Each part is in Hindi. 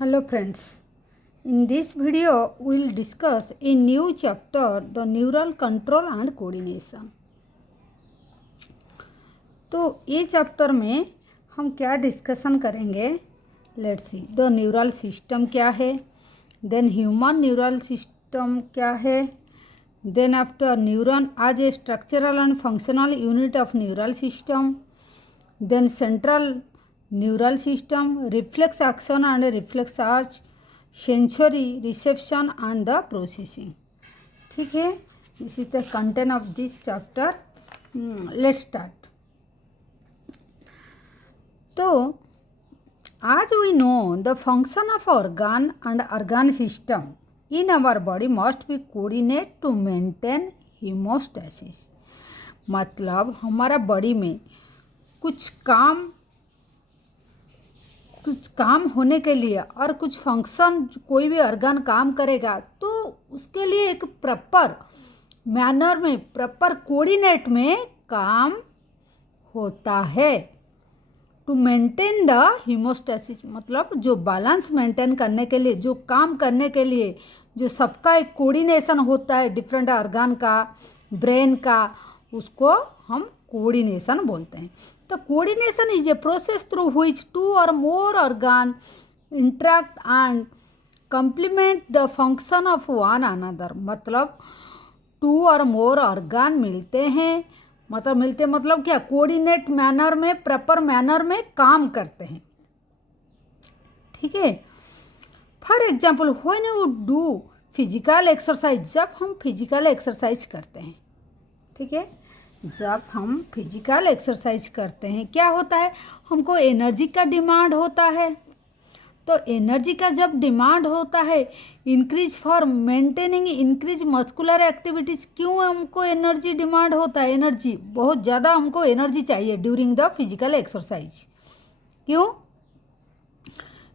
Hello friends, in this video we will discuss a new chapter, the neural control and coordination. तो ये चैप्टर में हम क्या डिस्कशन करेंगे, let's see the neural system क्या है, देन ह्यूमन न्यूरल सिस्टम क्या है, then after neuron as a structural and functional unit of neural system, then central neural system, reflex action and reflex arch, sensory reception and the processing. ठीक है, this is the content of this chapter. Let's start. तो as we know the function of organ and organ system in our body must be coordinate to maintain hemostasis. मतलब हमारा बॉडी में कुछ काम होने के लिए और कुछ फंक्शन कोई भी ऑर्गन काम करेगा तो उसके लिए एक प्रॉपर मैनर में प्रॉपर कोऑर्डिनेट में काम होता है. टू मेंटेन द हीमोस्टेसिस मतलब जो बैलेंस मेंटेन करने के लिए, जो काम करने के लिए, जो सबका एक कोऑर्डिनेशन होता है डिफरेंट ऑर्गन का, ब्रेन का, उसको हम कोऑर्डिनेशन बोलते हैं. तो coordination is a process through which two or more organ interact and complement the function of one another. मतलब टू और मोर ऑर्गन मिलते हैं, मतलब क्या, कोऑर्डिनेट मैनर में, प्रॉपर मैनर में काम करते हैं. ठीक है. For example when you do physical exercise, जब हम फिजिकल एक्सरसाइज करते हैं, ठीक है, जब हम फिजिकल एक्सरसाइज करते हैं क्या होता है, हमको एनर्जी का डिमांड होता है. तो एनर्जी का जब डिमांड होता है, increase for maintaining increase muscular activities. क्यों हमको एनर्जी डिमांड होता है? एनर्जी बहुत ज़्यादा हमको एनर्जी चाहिए ड्यूरिंग द फिजिकल एक्सरसाइज. क्यों?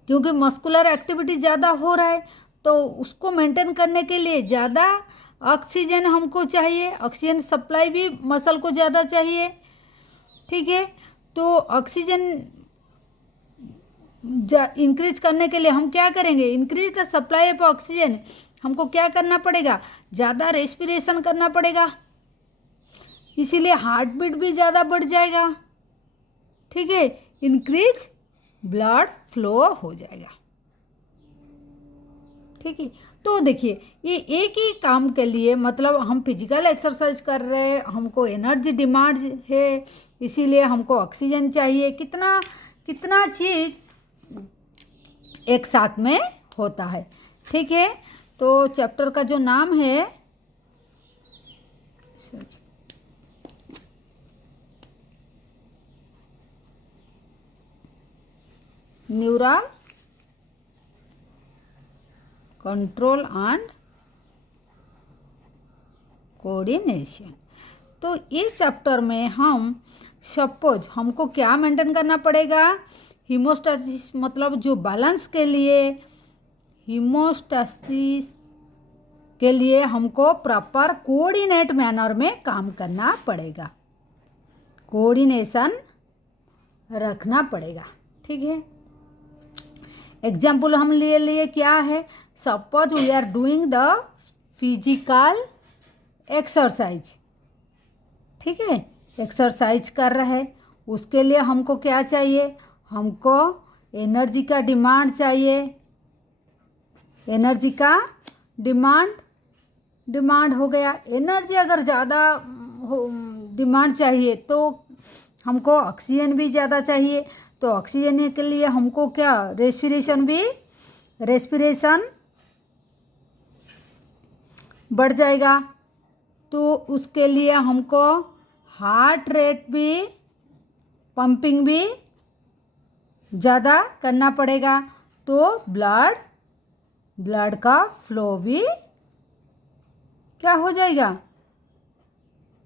क्योंकि मस्कुलर एक्टिविटी ज़्यादा हो रहा है तो उसको मेंटेन करने के लिए ज़्यादा ऑक्सीजन हमको चाहिए. ऑक्सीजन सप्लाई भी मसल को ज़्यादा चाहिए. ठीक है. तो ऑक्सीजन इंक्रीज करने के लिए हम क्या करेंगे, increase the supply of oxygen. हमको क्या करना पड़ेगा, ज़्यादा रेस्पिरेशन करना पड़ेगा, इसीलिए हार्ट बीट भी ज़्यादा बढ़ जाएगा. ठीक है. इंक्रीज ब्लड फ्लो हो जाएगा. ठीक है. तो देखिए ये एक ही काम के लिए, मतलब हम फिजिकल एक्सरसाइज कर रहे हैं, हमको एनर्जी डिमांड है, इसीलिए हमको ऑक्सीजन चाहिए. कितना कितना चीज़ एक साथ में होता है. ठीक है. तो चैप्टर का जो नाम है न्यूरल कंट्रोल एंड कोऑर्डिनेशन. तो ये चैप्टर में हम सपोज हमको क्या मेंटेन करना पड़ेगा, हीमोस्टेसिस मतलब जो बैलेंस के लिए, हीमोस्टेसिस के लिए हमको प्रॉपर कोऑर्डिनेट मैनर में काम करना पड़ेगा, कोऑर्डिनेशन रखना पड़ेगा. ठीक है. एग्जाम्पल हम लिए क्या है, suppose we are doing the physical exercise. ठीक है. एक्सरसाइज कर रहे हैं, उसके लिए हमको क्या चाहिए, हमको एनर्जी का डिमांड चाहिए. एनर्जी का डिमांड हो गया. एनर्जी अगर ज़्यादा डिमांड चाहिए तो हमको ऑक्सीजन भी ज़्यादा चाहिए. तो ऑक्सीजन के लिए हमको क्या, रेस्पिरेशन बढ़ जाएगा. तो उसके लिए हमको हार्ट रेट भी, पंपिंग भी ज़्यादा करना पड़ेगा. तो ब्लड का फ्लो भी क्या हो जाएगा,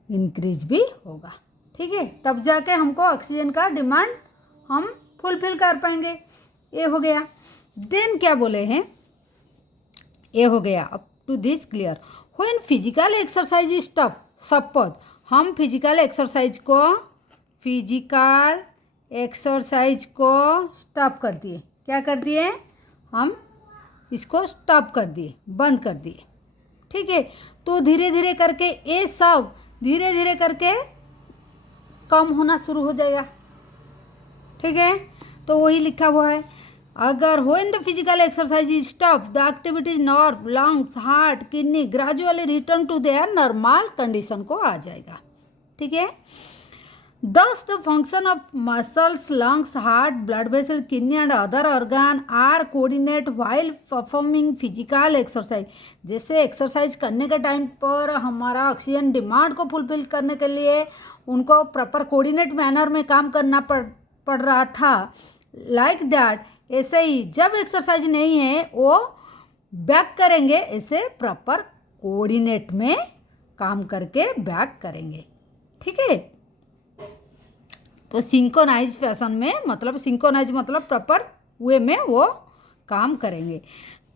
इंक्रीज भी होगा. ठीक है. तब जाके हमको ऑक्सीजन का डिमांड हम फुलफिल कर पाएंगे. ये हो गया. देन क्या बोले हैं, ये हो गया. Up to this clear. When physical exercise is tough, suppose हम फिजिकल एक्सरसाइज को स्टॉप कर दिए. क्या कर दिए, हम इसको स्टॉप कर दिए, बंद कर दिए। ठीक है, तो धीरे धीरे करके ये सब धीरे धीरे करके कम होना शुरू हो जाएगा। ठीक है, तो वही लिखा हुआ है, अगर when the physical exercise is stop the activities nerve lungs heart kidney gradually return to their normal condition को आ जाएगा। ठीक है, thus the function of muscles lungs heart blood vessel kidney and other organ are coordinate while performing physical exercise। जैसे एक्सरसाइज करने के टाइम पर हमारा ऑक्सीजन डिमांड को फुलफिल करने के लिए उनको प्रॉपर कोऑर्डिनेट मैनर में काम करना पड़ रहा था, लाइक दैट ऐसे ही जब एक्सरसाइज नहीं है वो बैक करेंगे, ऐसे प्रॉपर कोऑर्डिनेट में काम करके बैक करेंगे। ठीक है, तो सिंक्रोनाइज फैशन में मतलब सिंक्रोनाइज मतलब प्रॉपर वे में वो काम करेंगे।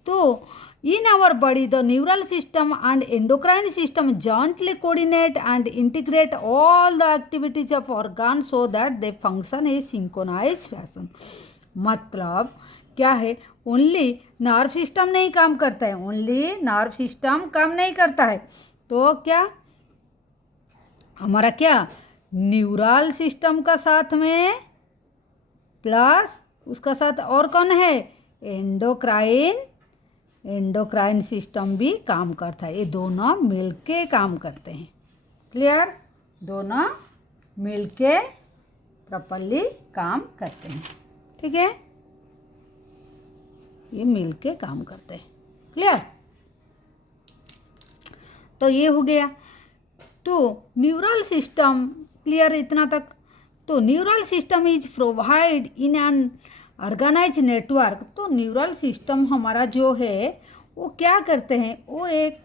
तो in our body the neural system and endocrine system jointly coordinate and integrate all the activities of organ so that they function a synchronise fashion. मतलब क्या है, ओनली नर्व सिस्टम नहीं काम करता है, ओनली नर्व सिस्टम काम नहीं करता है, तो क्या हमारा क्या न्यूरल सिस्टम का साथ में प्लस उसका साथ और कौन है, एंडोक्राइन सिस्टम भी काम करता है। ये दोनों मिलके काम करते हैं। क्लियर, दोनों मिलके प्रॉपर्ली काम करते हैं। ठीक है, ये मिलके काम करते हैं। क्लियर, तो ये हो गया। तो न्यूरल सिस्टम क्लियर इतना तक। तो neural system is provide in an organise network. तो न्यूरल सिस्टम हमारा जो है वो क्या करते हैं, वो एक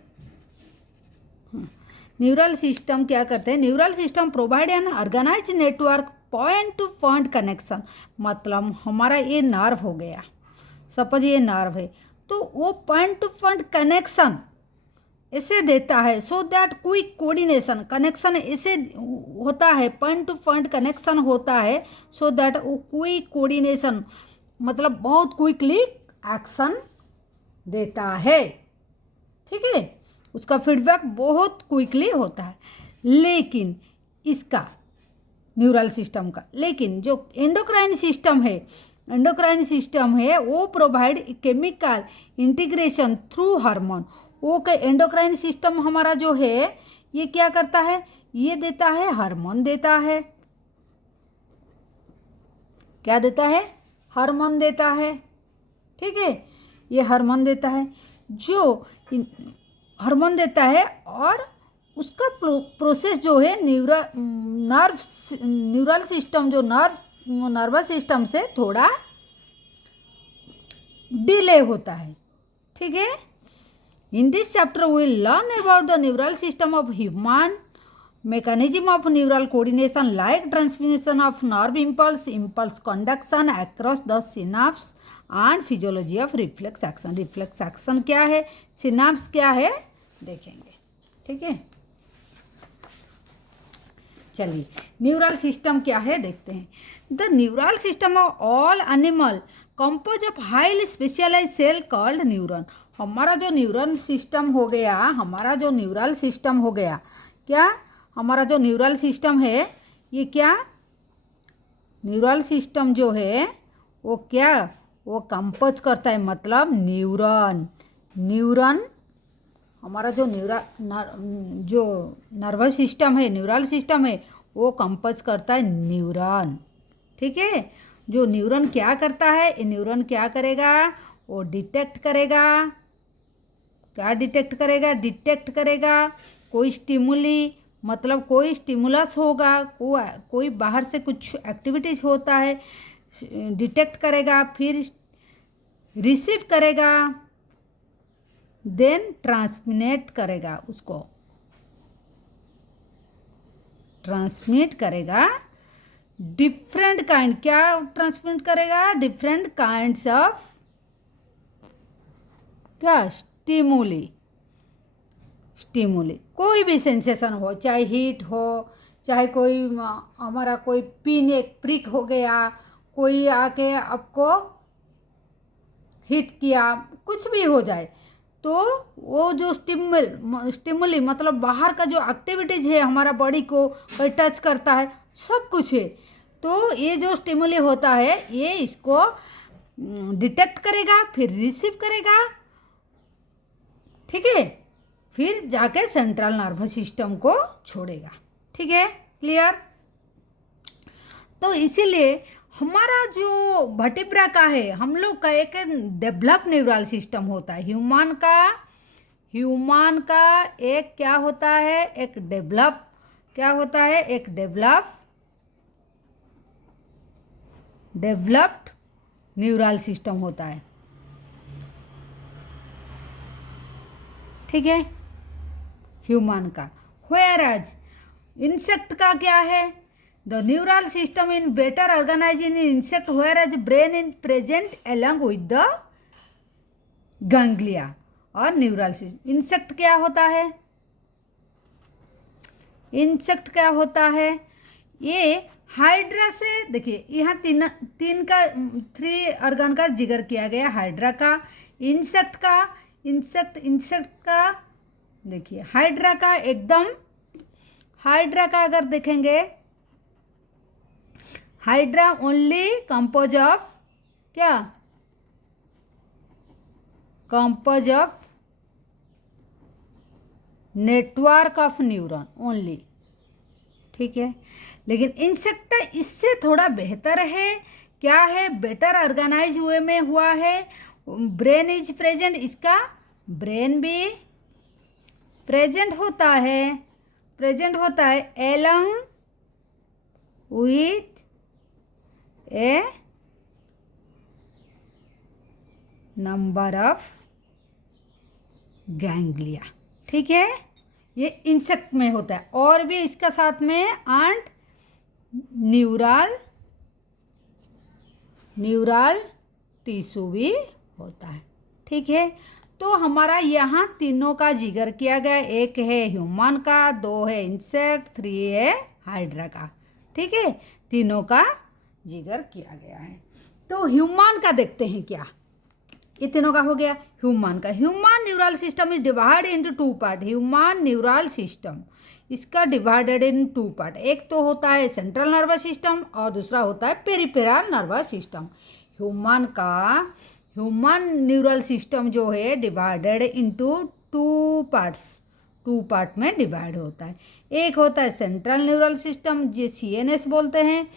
न्यूरल सिस्टम क्या करते हैं, neural system provide an organise network point to point connection. मतलब हमारा ये नर्व हो गया, सपोज ये नर्व है, तो वो पॉइंट टू पॉइंट कनेक्शन ऐसे देता है, so that quick coordination connection ऐसे होता है, पॉइंट टू पॉइंट कनेक्शन होता है, सो दैट वो क्विक कोऑर्डिनेशन मतलब बहुत क्विकली एक्शन देता है। ठीक है, उसका फीडबैक बहुत क्विकली होता है। लेकिन इसका न्यूरल सिस्टम का, लेकिन जो एंडोक्राइन सिस्टम है वो provide chemical integration through hormone. वो एंडोक्राइन सिस्टम हमारा जो है ये क्या करता है, ये देता है हार्मोन देता है। क्या देता है, हार्मोन देता है। ठीक है, ये हार्मोन देता है, जो हार्मोन देता है और उसका प्रोसेस जो है न्यूरल सिस्टम जो नर्वस सिस्टम से थोड़ा डिले होता है। ठीक है, in this chapter we will learn about the neural system of human, mechanism of neural coordination like transmission of nerve impulse conduction across the synapse and physiology of reflex action। reflex action क्या है, synapse क्या है देखेंगे। ठीक है, चलिए न्यूरल सिस्टम क्या है देखते हैं। The neural system of all animal compose of highly specialise cell called neuron. हमारा जो न्यूरल सिस्टम हो गया, क्या हमारा जो न्यूरल सिस्टम है ये क्या, न्यूरल सिस्टम जो है वो क्या, वो कंपोज करता है मतलब न्यूरॉन हमारा जो नर्वस सिस्टम है, न्यूरल सिस्टम है वो कंपोज करता है न्यूरॉन। ठीक है, जो न्यूरॉन क्या करता है, ये न्यूरॉन क्या करेगा, वो डिटेक्ट करेगा। क्या डिटेक्ट करेगा कोई स्टिमुली, मतलब कोई स्टिमुलस होगा, कोई बाहर से कुछ एक्टिविटीज होता है, डिटेक्ट करेगा, फिर रिसीव करेगा, देन ट्रांसमिट करेगा, उसको ट्रांसमिट करेगा डिफरेंट काइंड, क्या ट्रांसमिट करेगा, डिफरेंट काइंड्स ऑफ क्या स्टिमुली, कोई भी सेंसेशन हो, चाहे हीट हो, चाहे कोई हमारा कोई पिन एक प्रिक हो गया, कोई आके आपको हिट किया, कुछ भी हो जाए, तो वो जो स्टिमुली मतलब बाहर का जो एक्टिविटीज है हमारा बॉडी को कोई टच करता है, सब कुछ है, तो ये जो स्टिमुली होता है ये इसको डिटेक्ट करेगा, फिर रिसीव करेगा, ठीक है, फिर जाके सेंट्रल नर्वस सिस्टम को छोड़ेगा, ठीक है, क्लियर। तो इसीलिए हमारा जो वर्टिब्रा का है, हम लोग का एक डेवलप न्यूरल सिस्टम होता है, ह्यूमन का एक क्या होता है, एक डेवलप, क्या होता है, एक डेवलप्ड न्यूरल सिस्टम होता है, ठीक है, ह्यूमन का। व्हेयर एज इंसेक्ट का क्या है, the neural system in better organise in insect whereas brain in present along with the ganglia और न्यूरल सिस्टम। इंसेक्ट क्या होता है, इंसेक्ट क्या होता है, ये हाइड्रा से, देखिए यहाँ तीन का 3 ऑर्गन का जिक्र किया गया, हाइड्रा का, इंसेक्ट का देखिए, हाइड्रा का एकदम, हाइड्रा का अगर देखेंगे, हाइड्रा ओनली कंपोज ऑफ क्या, compose of network of neuron only, ठीक है। लेकिन इंसेक्ट इससे थोड़ा बेहतर है, क्या है, बेटर ऑर्गेनाइज हुए में हुआ है, ब्रेन इज प्रेजेंट, इसका ब्रेन भी प्रेजेंट होता है along with A number of ganglia, ठीक है, ये इंसेक्ट में होता है, और भी इसका साथ में एंड न्यूरल टिश्यू भी होता है, ठीक है। तो हमारा यहाँ तीनों का जिक्र किया गया, एक है ह्यूमन का, 2 है इंसेक्ट, 3 है हाइड्रा का, ठीक है, तीनों का जिक्र किया गया है। तो ह्यूमन का देखते हैं क्या, ये तीनों का हो गया। ह्यूमन का, human neural system is divided into 2 part, human neural system इसका डिवाइडेड इन 2 पार्ट, एक तो होता है सेंट्रल नर्वस सिस्टम और दूसरा होता है peripheral nervous system. Human neural system जो है डिवाइडेड इनटू 2 पार्ट्स, 2 पार्ट में डिवाइड होता है, एक होता है सेंट्रल न्यूरल सिस्टम जो CNS बोलते हैं,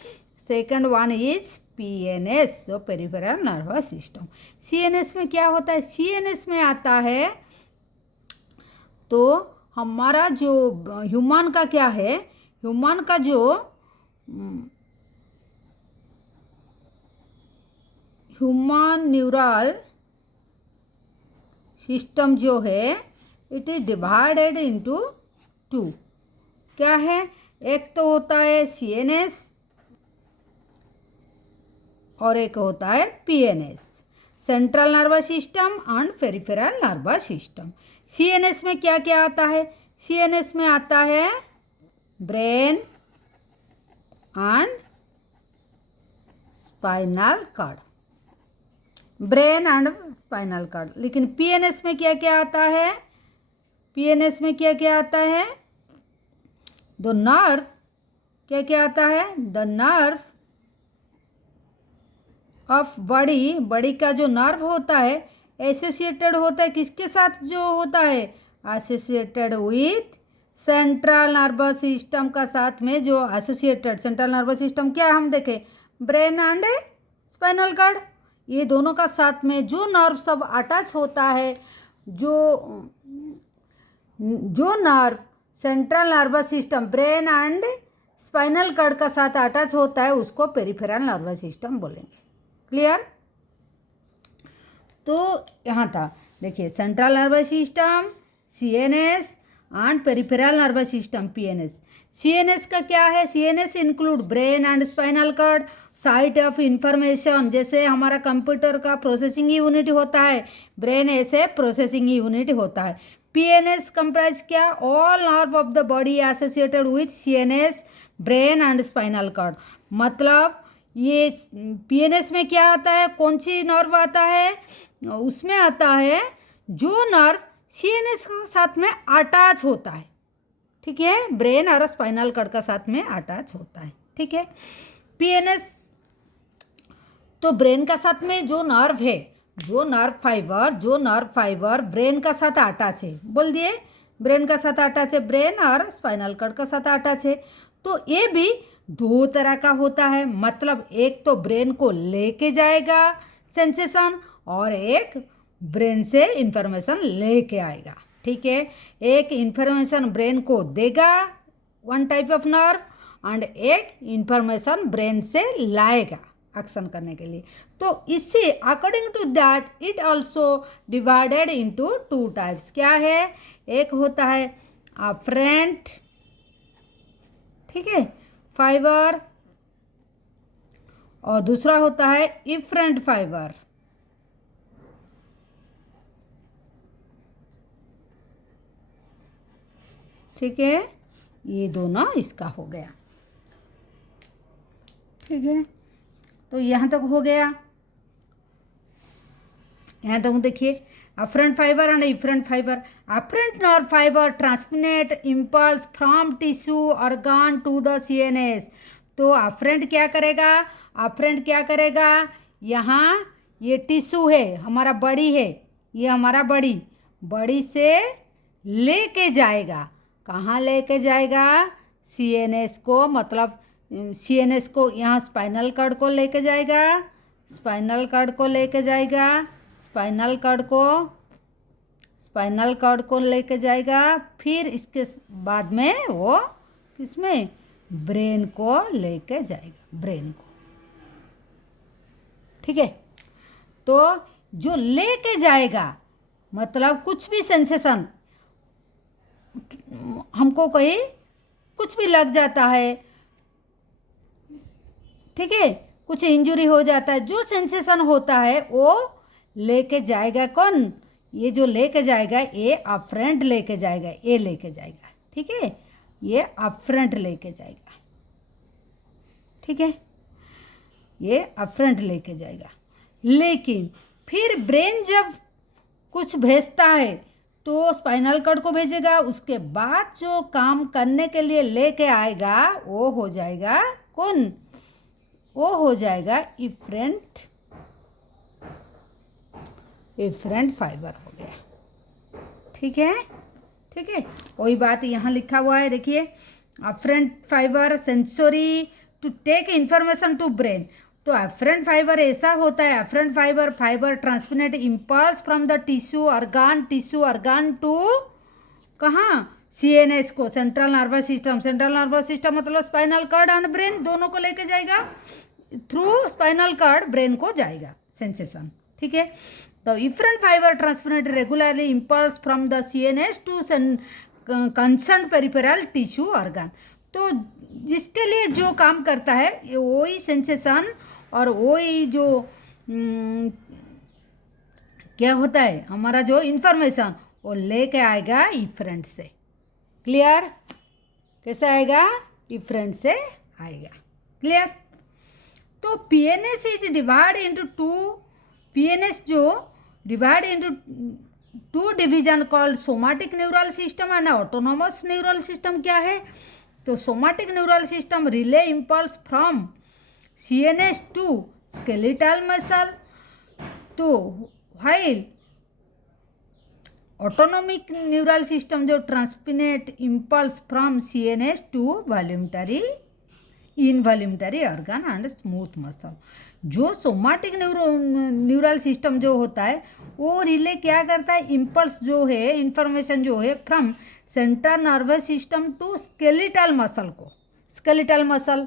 सेकंड वन इज PNS जो पेरिफेरल नर्वस सिस्टम। CNS में क्या होता है, CNS में आता है, तो हमारा जो ह्यूमन का क्या है, ह्यूमन का जो ह्यूमन न्यूरल सिस्टम जो है इट इज डिवाइडेड इनटू 2, क्या है, एक तो होता है CNS और एक होता है PNS, central nervous system and peripheral nervous system. CNS में क्या क्या आता है, CNS में आता है brain and spinal cord, brain and spinal cord. लेकिन PNS में क्या क्या आता है, PNS में क्या क्या आता है, द नर्व, क्या क्या आता है, the nerve of body, body का जो नर्व होता है एसोसिएटेड होता है किसके साथ, जो होता है associated with central nervous system का साथ में, जो एसोसिएटेड सेंट्रल नर्वस सिस्टम क्या हम देखें, ब्रेन एंड स्पाइनल कॉर्ड, ये दोनों का साथ में जो नर्व सब अटैच होता है, जो nerve central nervous system brain and spinal cord का साथ अटैच होता है उसको पेरिफेरल नर्वस सिस्टम बोलेंगे, क्लियर। तो यहाँ था, देखिए central nervous system CNS and peripheral nervous system PNS। CNS का क्या है, CNS include brain and spinal cord, site of information, जैसे हमारा कंप्यूटर का प्रोसेसिंग यूनिट होता है, ब्रेन ऐसे प्रोसेसिंग यूनिट होता है। PNS कंप्राइज क्या, all nerve of the body associated with CNS brain and spinal cord, मतलब ये पीएनएस में क्या आता है, कौन सी नर्व आता है, उसमें आता है जो नर्व सीएनएस के साथ में अटैच होता है, ठीक है, ब्रेन और स्पाइनल कॉर्ड का साथ में अटैच होता है, ठीक है। पीएनएस तो ब्रेन का साथ में जो नर्व है, जो नर्व फाइबर ब्रेन का साथ अटैच है, बोल दिए ब्रेन का साथ अटैच है, ब्रेन और स्पाइनल कॉर्ड का साथ अटैच है। तो ये भी दो तरह का होता है, मतलब एक तो ब्रेन को लेके जाएगा सेंसेशन और एक ब्रेन से इंफॉर्मेशन लेके आएगा, ठीक है। एक इंफॉर्मेशन ब्रेन को देगा one type of nerve and एक इंफॉर्मेशन ब्रेन से लाएगा एक्शन करने के लिए। तो इससे according to that it also divided into two types. क्या है, एक होता है अफरेंट, ठीक है, फाइबर, और दूसरा होता है इफरेंट फाइबर, ठीक है। ये दोनों इसका हो गया, ठीक है। तो यहाँ तक हो गया, यहाँ तक देखिए afferent fiber and efferent fiber. Afferent nerve fiber transmit impulse from tissue organ to the CNS. तो afferent क्या करेगा, afferent क्या करेगा, यहाँ ये टिश्यू है हमारा, बड़ी है, ये हमारा बड़ी से लेके जाएगा, कहाँ लेके जाएगा, CNS को, मतलब CNS को यहाँ स्पाइनल कॉर्ड को लेके जाएगा, स्पाइनल कॉर्ड को लेके जाएगा, स्पाइनल कॉर्ड को लेके जाएगा, फिर इसके बाद में वो इसमें ब्रेन को लेके जाएगा, ब्रेन को, ठीक है। तो जो लेके जाएगा मतलब कुछ भी सेंसेशन, हमको कहीं कुछ भी लग जाता है, ठीक है, कुछ इंजरी हो जाता है, जो सेंसेशन होता है वो लेके जाएगा कौन, ये जो लेके जाएगा ये अफरेंट लेके जाएगा, ये लेके जाएगा, ठीक है, ये अफरेंट लेके जाएगा, ठीक है, ये अफरेंट लेके जाएगा। लेकिन फिर ब्रेन जब कुछ भेजता है तो स्पाइनल कॉर्ड को भेजेगा, उसके बाद जो काम करने के लिए लेके आएगा वो हो जाएगा कौन, वो हो जाएगा इफरेंट फाइबर हो गया, ठीक है, ठीक है। वही बात यहाँ लिखा हुआ है, देखिए afferent fibre sensory to take information to brain. तो अफरेंट फाइबर ऐसा होता है, afferent fibre transmit impulse from the tissue organ to कहाँ, CNS को, सेंट्रल नर्वस सिस्टम मतलब स्पाइनल कॉर्ड एंड ब्रेन दोनों को लेके जाएगा, थ्रू स्पाइनल कॉर्ड ब्रेन को जाएगा सेंसेशन, ठीक है। तो efferent fibre transmit regularly impulse from the CNS to concern peripheral tissue organ. तो जिसके लिए जो काम करता है वही सेंसेशन और वही जो क्या होता है हमारा जो इंफॉर्मेशन वो लेके आएगा इफरेंट से। क्लियर, कैसे आएगा, इफरेंट से आएगा, क्लियर। तो PNS is divide into two, PNS जो divide into two division called somatic neural system and autonomous neural system. क्या है, तो somatic neural system relay impulse from CNS to skeletal muscle, तो व्हाइल ऑटोनोमिक न्यूरल सिस्टम जो transmit impulse from CNS to voluntary involuntary organ and smooth muscle. जो सोमाटिक न्यूरल सिस्टम जो होता है वो रिले क्या करता है, इम्पल्स जो है, इंफॉर्मेशन जो है from central nervous system to skeletal muscle को, स्केलेटल मसल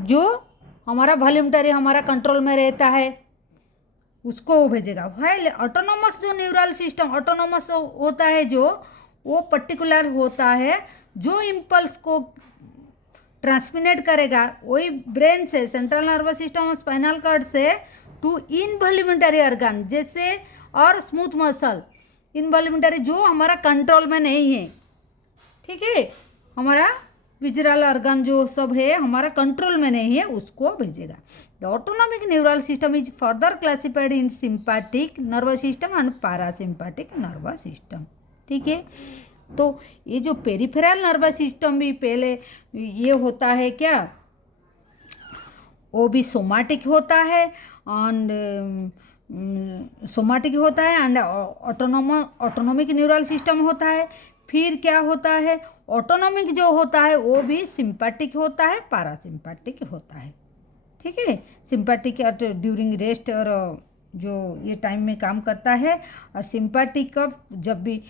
जो हमारा वॉल्यूमटरी हमारा कंट्रोल में रहता है उसको वो भेजेगा। व्हाइल ऑटोनोमस जो न्यूरल सिस्टम ऑटोनोमस होता है जो वो पर्टिकुलर होता है, जो इम्पल्स को ट्रांसमिनेट करेगा वही ब्रेन से, सेंट्रल नर्वस सिस्टम और स्पाइनल कॉर्ड से टू इनवॉल्यूमेंटरी ऑर्गन जैसे और स्मूथ मसल। इनवॉल्यूमेंटरी जो हमारा कंट्रोल में नहीं है, ठीक है, हमारा विजरल ऑर्गन जो सब है हमारा कंट्रोल में नहीं है उसको भेजेगा। The autonomic neural system is further classified in sympathetic nervous system and parasympathetic nervous system. ठीक है, तो ये जो पेरिफेरल नर्वस सिस्टम भी पहले ये होता है क्या, वो भी सोमाटिक होता है एंड सोमाटिक होता है एंड ऑटोनॉमिक न्यूरल सिस्टम होता है। फिर क्या होता है, ऑटोनॉमिक जो होता है वो भी सिंपैथिक होता है, पैरासिम्पैथिक होता है। ठीक है, सिंपैथिक ड्यूरिंग रेस्ट और जो ये टाइम में काम करता है, और सिंपैथिक कब, जब भी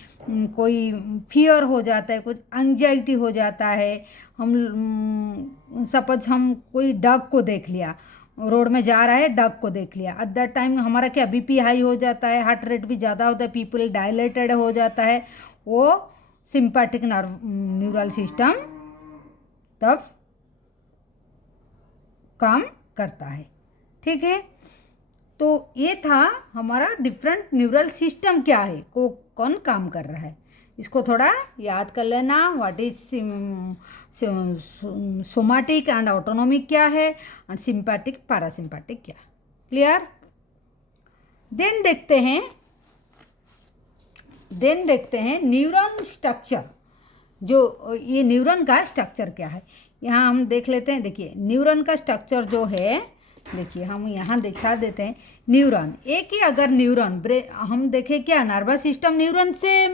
कोई फियर हो जाता है, कुछ एंग्जाइटी हो जाता है, हम सपोज हम कोई डग को देख लिया, रोड में जा रहा है, डग को देख लिया, एट दैट टाइम हमारा क्या बीपी हाई हो जाता है, हार्ट रेट भी ज़्यादा होता है, पीपल डायलेटेड हो जाता है, वो सिंपैथिक न्यूरल सिस्टम तब काम करता है। ठीक है, तो ये था हमारा डिफरेंट न्यूरल सिस्टम क्या है, को कौन काम कर रहा है, इसको थोड़ा याद कर लेना। What is somatic and autonomic क्या है, एंड सिंपैथिक पैरासिम्पैथिक क्या। क्लियर? देन देखते हैं न्यूरॉन स्ट्रक्चर। जो ये न्यूरॉन का स्ट्रक्चर क्या है, यहाँ हम देख लेते हैं। देखिए न्यूरॉन का स्ट्रक्चर जो है, देखिए हम यहाँ दिखा देते हैं। न्यूरॉन एक ही, अगर न्यूरॉन हम देखें क्या, नर्वस सिस्टम न्यूरॉन से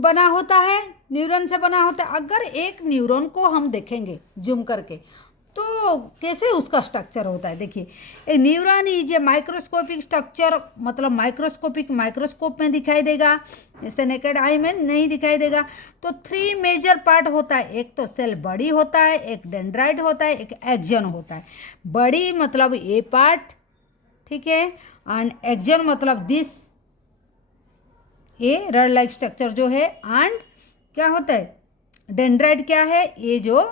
बना होता है, न्यूरॉन से बना होता है। अगर एक न्यूरॉन को हम देखेंगे जूम करके तो कैसे उसका स्ट्रक्चर होता है, देखिए एक neuron is a microscopic structure, मतलब माइक्रोस्कोप में दिखाई देगा, ऐसे नेकेड आई में नहीं दिखाई देगा। तो 3 मेजर पार्ट होता है, एक तो सेल बॉडी होता है, एक डेंड्राइट होता है, एक एक्जन होता है। बॉडी मतलब ए पार्ट, ठीक है, एंड एक्जन मतलब दिस, ये रड लाइक स्ट्रक्चर जो है। एंड क्या होता है, डेंड्राइट क्या है, ये जो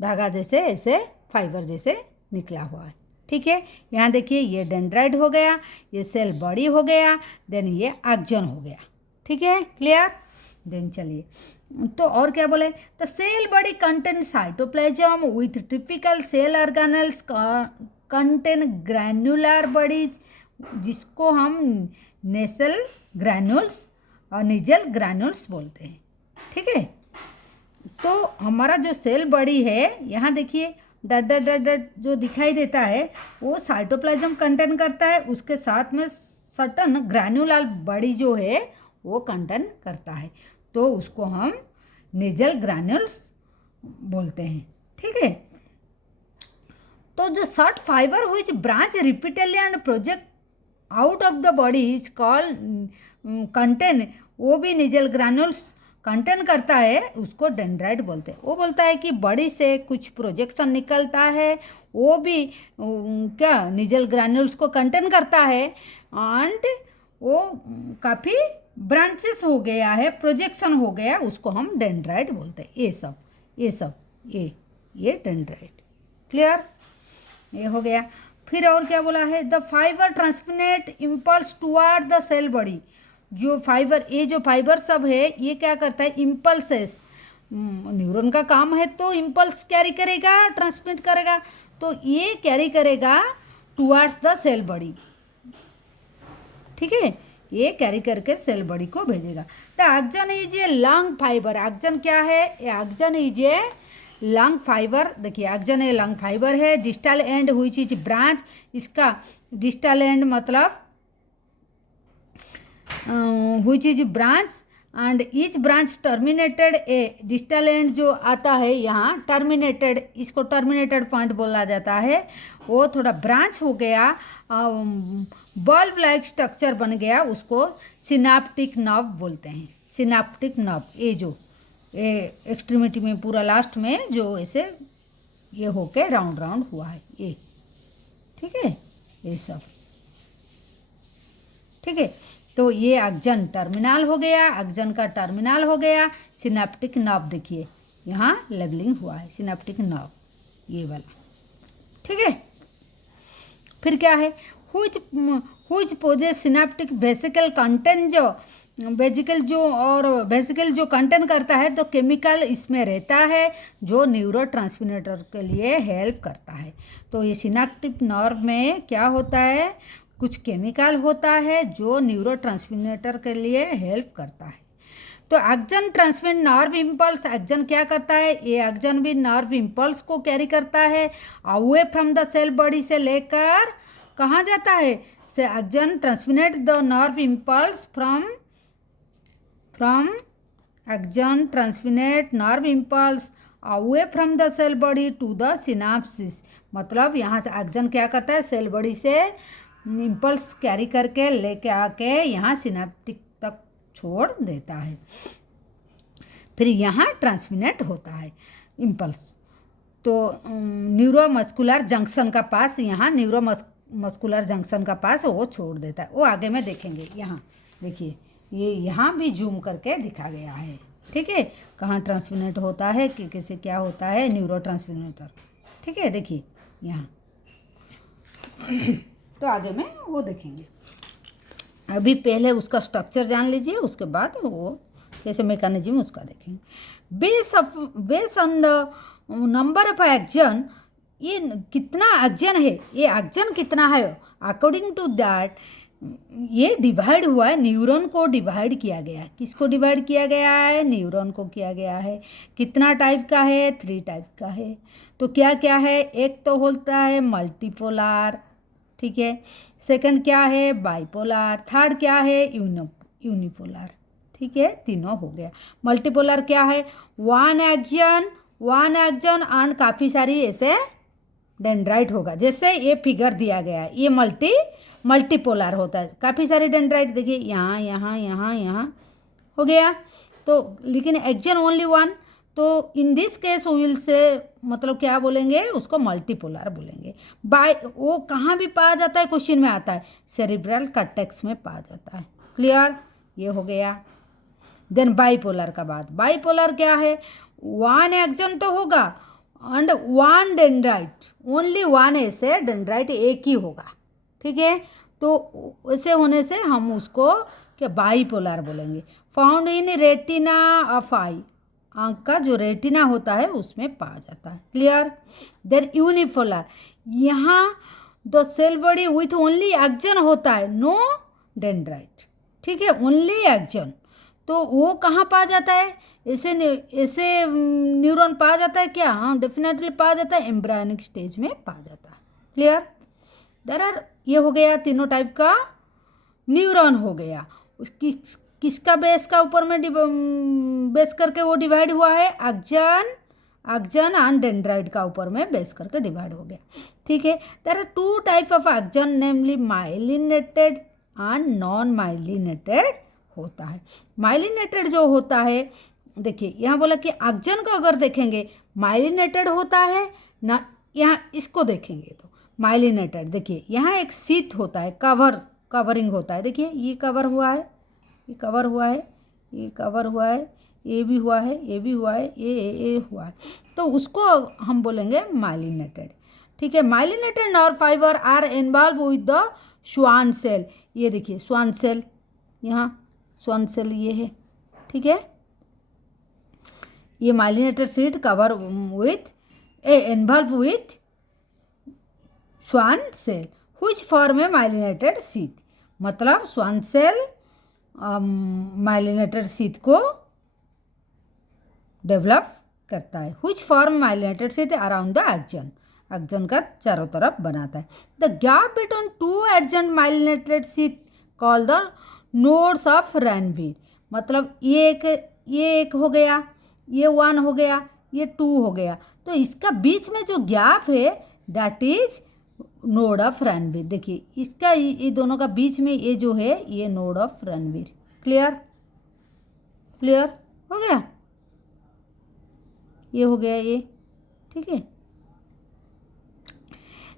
धागा जैसे ऐसे फाइबर जैसे निकला हुआ है। ठीक है, यहाँ देखिए ये डेंड्राइट हो गया, ये सेल बॉडी हो गया, देन ये एक्जन हो गया। ठीक है, क्लियर? देन चलिए, तो और क्या बोले, the cell body contain cytoplasm with typical cell organelles contain granular bodies, जिसको हम नेसल ग्रैन्युल्स और निजल ग्रैन्युल्स बोलते हैं। ठीक है, तो हमारा जो सेल बॉडी है, यहाँ देखिए डट डट डट डट जो दिखाई देता है वो साइटोप्लाज्म कंटेन करता है, उसके साथ में सर्टन ग्रैन्युलर बॉडी जो है वो कंटेन करता है, तो उसको हम नेजल ग्रैन्युल्स बोलते हैं। ठीक है, तो जो short fibre which branch repeatedly and project out of the body is called contain, वो भी नेजल ग्रैन्युल्स कंटेन करता है, उसको डेंड्राइट बोलते हैं। वो बोलता है कि बॉडी से कुछ प्रोजेक्शन निकलता है, वो भी क्या नेजल ग्रैन्युल्स को कंटेन करता है, एंड वो काफ़ी ब्रांचेस हो गया है, प्रोजेक्शन हो गया, उसको हम डेंड्राइट बोलते हैं। ये डेंड्राइट। क्लियर? ये हो गया। फिर और क्या बोला है, the fibre transmit impulse toward the cell body. जो फाइबर, ये जो फाइबर सब है ये क्या करता है, इम्पल्सेस, न्यूरॉन का काम है तो इम्पल्स कैरी करेगा, ट्रांसमिट करेगा, तो ये कैरी करेगा टुवर्ड्स द सेल बॉडी। ठीक है, ये कैरी करके सेल बॉडी को भेजेगा। The एक्जन is a lung fibre. एक्जन क्या है, एक्जन इज ए लंग फाइबर। देखिए एक्जन ए लंग फाइबर है, distal end which is branch, इसका डिस्टल एंड मतलब which is branch and each branch terminated a distal end जो आता है यहाँ terminated, इसको terminated point बोला जाता है, वो थोड़ा ब्रांच हो गया, बल्ब लाइक स्ट्रक्चर बन गया, उसको सिनाप्टिक नर्व बोलते हैं। सिनाप्टिक नर्व, ये जो ये एक्सट्रीमिटी में पूरा लास्ट में जो ऐसे ये होके राउंड राउंड हुआ है ये। ठीक है, ये सब ठीक है। तो ये एक्जन टर्मिनल हो गया, एक्जन का टर्मिनल हो गया। सिनेप्टिक नर्व देखिए यहाँ लेबलिंग हुआ है, सिनेप्टिक नर्व ये वाला। ठीक है, फिर क्या है, whose possess synaptic vesicle content vesicle जो कंटेंट करता है तो केमिकल इसमें रहता है जो न्यूरोट्रांसमीटर के लिए हेल्प करता है। तो ये सिनेप्टिक नर्व में क्या होता है, कुछ केमिकल होता है जो न्यूरोट्रांसमीटर के लिए हेल्प करता है। तो एक्जन ट्रांसमिट नर्व इम्पल्स, एक्जन क्या करता है, ये एक्जन भी नर्व इम्पल्स को कैरी करता है away from the cell body से लेकर कहाँ जाता है, से axon transmit the nerve impulse from axon transmit nerve impulse away from the cell body to the synapsis. मतलब यहाँ से एक्जन क्या करता है, सेल बॉडी से इम्पल्स कैरी करके लेके आके यहाँ सिनेप्टिक तक छोड़ देता है, फिर यहाँ ट्रांसमिनेट होता है इम्पल्स। तो न्यूरोमस्कुलर जंक्शन का पास, यहाँ न्यूरोमस्कुलर जंक्शन का पास वो छोड़ देता है। वो आगे में देखेंगे। यहाँ देखिए, ये यहाँ भी जूम करके दिखा गया है, ठीक है, कहाँ ट्रांसमिनेट होता है कि कैसे क्या होता है न्यूरो ट्रांसमिनेटर, ठीक है। देखिए यहाँ तो आगे में वो देखेंगे। अभी पहले उसका स्ट्रक्चर जान लीजिए, उसके बाद वो कैसे मैकेनिज्म उसका देखेंगे। Base on the number of एक्जन, ये कितना एक्जन है, ये एक्जन कितना है, अकॉर्डिंग टू दैट ये डिवाइड हुआ है, न्यूरॉन को डिवाइड किया गया है। किसको डिवाइड किया गया है, न्यूरॉन को किया गया है। कितना टाइप का है, 3 टाइप का है। तो क्या क्या है, एक तो होता है मल्टीपोलार, ठीक है, सेकंड क्या है बाइपोलर, थर्ड क्या है यूनिपोलर, ठीक है, तीनों हो गया। मल्टीपोलर क्या है, वन एक्जन एंड काफ़ी सारी ऐसे डेंड्राइट होगा, जैसे ये फिगर दिया गया है, ये मल्टीपोलर होता है, काफ़ी सारे डेंड्राइट देखिए यहाँ यहाँ यहाँ यहाँ हो गया। तो लेकिन एक्जन ओनली वन, तो in this case will say मतलब क्या बोलेंगे, उसको मल्टीपोलर बोलेंगे। वो कहाँ भी पाया जाता है, क्वेश्चन में आता है, सेरिब्रल कॉर्टेक्स में पाया जाता है। क्लियर, ये हो गया। देन बाइपोलर का बात, बाइपोलर क्या है, वन एक्जन तो होगा and one dendrite, only one ऐसे डेंड्राइट एक ही होगा, ठीक है। तो ऐसे होने से हम उसको क्या बाइपोलर बोलेंगे। फाउंड इन रेटिना ऑफ आई, आँख का जो रेटिना होता है उसमें पाया जाता है। क्लियर। देन यूनिपोलर, यहाँ the cell body with only axon होता है, नो डेंड्राइट, ठीक है, ओनली एक्जन। तो वो कहाँ पाया जाता है, ऐसे न्यूरॉन पाया जाता है क्या, हाँ डेफिनेटली पाया जाता है, एम्ब्रायनिक स्टेज में पाया जाता है। क्लियर। देयर आर, ये हो गया तीनों टाइप का न्यूरॉन हो गया। उसकी किसका बेस का ऊपर में बेस करके वो डिवाइड हुआ है, एक्जन एंड डेंड्राइट का ऊपर में बेस करके डिवाइड हो गया, ठीक है। There are 2 type of axon, namely myelinated and non myelinated होता है। माइलिनेटेड जो होता है, देखिए यहाँ बोला कि एक्जन को अगर देखेंगे माइलिनेटेड होता है ना, यहाँ इसको देखेंगे तो माइलिनेटेड, देखिए यहाँ एक शीथ होता है, कवरिंग होता है, देखिए ये कवर हुआ है, ये कवर हुआ है, ये कवर हुआ है, ये भी हुआ है, ये भी हुआ है, ये हुआ है, तो उसको हम बोलेंगे माइलिनेटेड, ठीक है। Myelinated nerve fibre are involve with the Schwann cell, ये देखिए श्वान सेल, यहाँ श्वान सेल ये है, ठीक है। ये myelinated sheet cover with involve with Schwann cell which form a myelinated sheet, मतलब श्वान सेल माइलिनेटेड शीट को डेवलप करता है। Which form myelinated sheet around the axon, axon का चारों तरफ बनाता है। The gap between 2 adjacent myelinated sheet call the nodes of Ranvier, मतलब ये एक हो गया, ये 1 हो गया, ये 2 हो गया, तो इसका बीच में जो गैप है दैट इज नोड ऑफ रैनवीर। देखिए इसका ये दोनों का बीच में ये जो है ये node of Ranvier. Clear, clear हो गया, ये हो गया ये, ठीक है।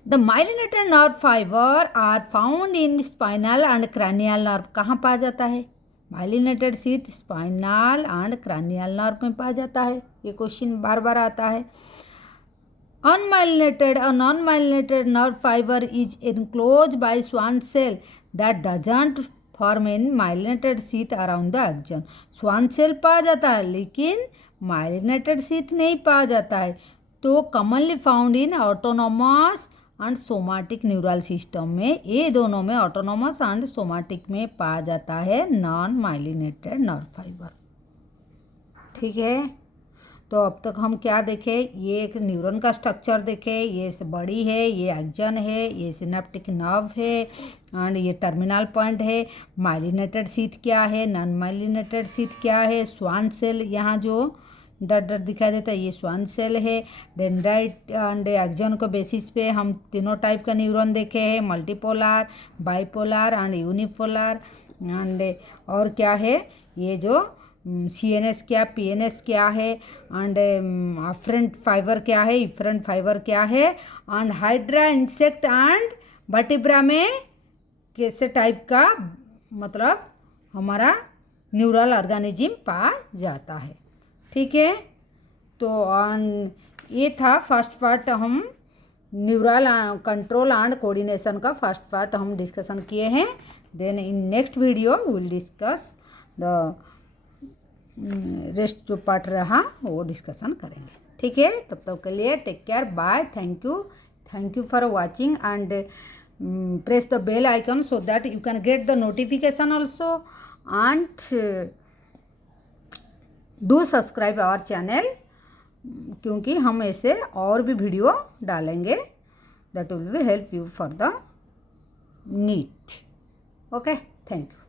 The myelinated nerve fibre are found in spinal and cranial nerve, कहाँ पाया जाता है, myelinated sheath spinal and cranial nerve में पाया जाता है। ये क्वेश्चन बार बार आता है। Unmyelinated or non-myelinated nerve fiber is enclosed by Schwann cell that doesn't form in myelinated sheath around the axon. Schwann cell पाया जाता है लेकिन माइलिनेटेड शीथ नहीं पाया जाता है। तो commonly found in autonomous and somatic neural system में, ये दोनों में, ऑटोनोमस एंड सोमाटिक में पाया जाता है नॉन माइलिनेटेड नर्व फाइबर। ठीक है, तो अब तक हम क्या देखे, ये एक न्यूरॉन का स्ट्रक्चर देखे, ये बड़ी है, ये एक्जन है, ये सिनेप्टिक नर्व है एंड ये टर्मिनल पॉइंट है। माइलिनेटेड शीथ क्या है, नॉन माइलिनेटेड शीथ क्या है, स्वान सेल यहाँ जो डट डट दिखाई देता है ये स्वान सेल है। डेंड्राइट एंड एक्जन को बेसिस पे हम तीनों टाइप का न्यूरॉन देखे हैं, multipolar, bipolar and unipolar. And और क्या है, ये जो CNS क्या, PNS क्या है एंड अफरेंट फाइबर क्या है, इफरेंट फाइबर क्या है and hydra, insect and vertebra में कैसे टाइप का मतलब हमारा न्यूरल ऑर्गेनिज्म पाया जाता है। ठीक है, तो ये था फर्स्ट पार्ट, हम न्यूरल कंट्रोल एंड कोऑर्डिनेशन का फर्स्ट पार्ट हम डिस्कशन किए हैं। Then in next video will discuss the rest जो पार्ट रहा वो डिस्कशन करेंगे। ठीक है, तब तक के लिए take care, bye, thank you for watching and press the bell icon so that you can get the notification also and do subscribe our channel, क्योंकि हम ऐसे और भी वीडियो डालेंगे that will be help you for the NEET. Okay, thank you.